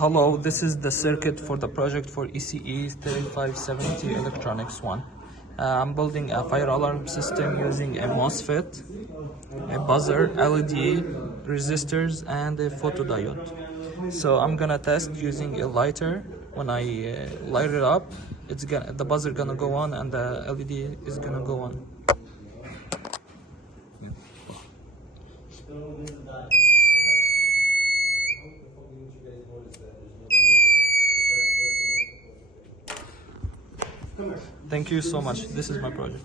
Hello, this is the circuit for the project for ECE 3570 Electronics 1. I'm building a fire alarm system using a MOSFET, a buzzer, LED, resistors, and a photodiode. So I'm gonna test using a lighter. When I light it up, the buzzer gonna go on and the LED is gonna go on. Thank you so much. This is my project.